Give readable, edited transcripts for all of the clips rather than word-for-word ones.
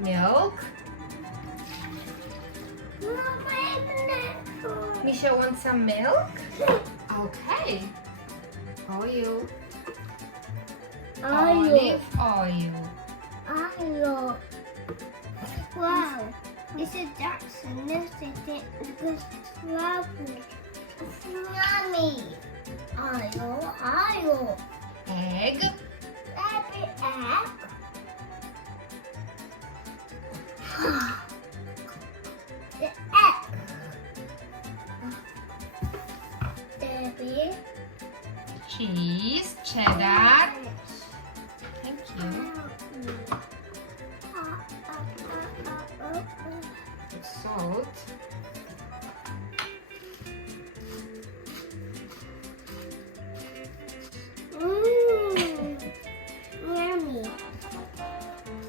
Milk. Misha wants some milk? Okay. Oil. Olive oil. Wow, this is Jackson. This is it because it's lovely. It's yummy. Oil. Egg. Baby egg. The egg. Baby. Cheese. Cheddar. Thank you. Salt. Yummy.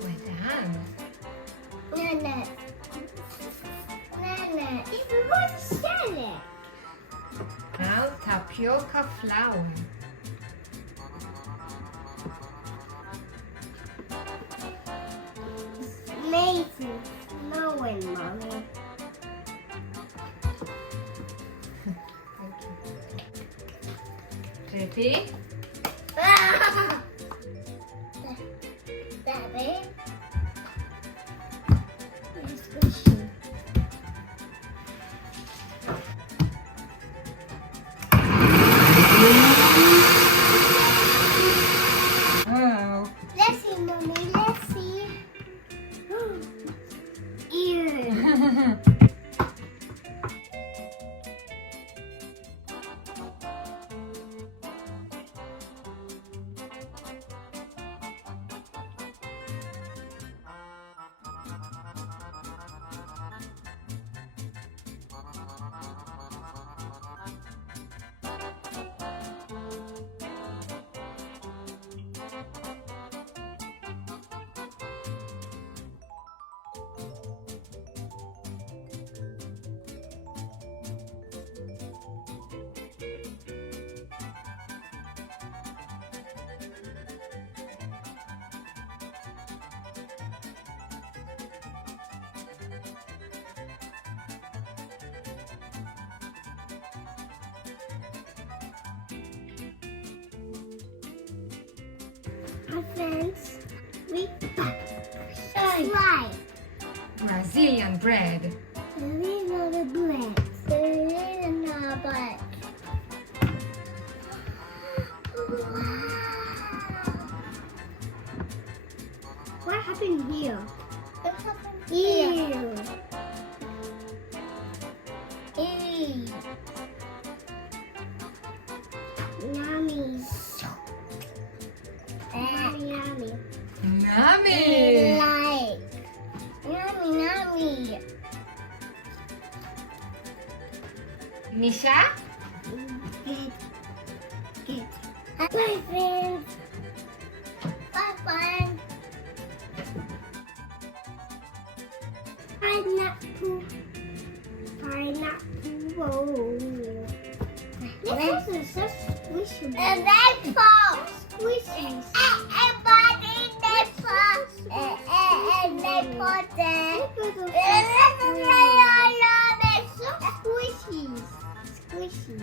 We're done. Nana. It's one salad. Now tapioca flour. Amazing. Snowing, Mommy. Ready? Daddy. It's squishy. Oh. Let's see, Mommy. Let's see. Ew. Hi friends, we try Brazilian bread. a little bread. A little bread. What happened here? What happened here? Ew. Yummy. Yummy. Yummy. Like. Yummy. Misha? Good. Bye, friends. Bye, friends. Pineapple. This is so squishy. And that's squishy. Everybody, that's and they put that. So squishy. Squishy.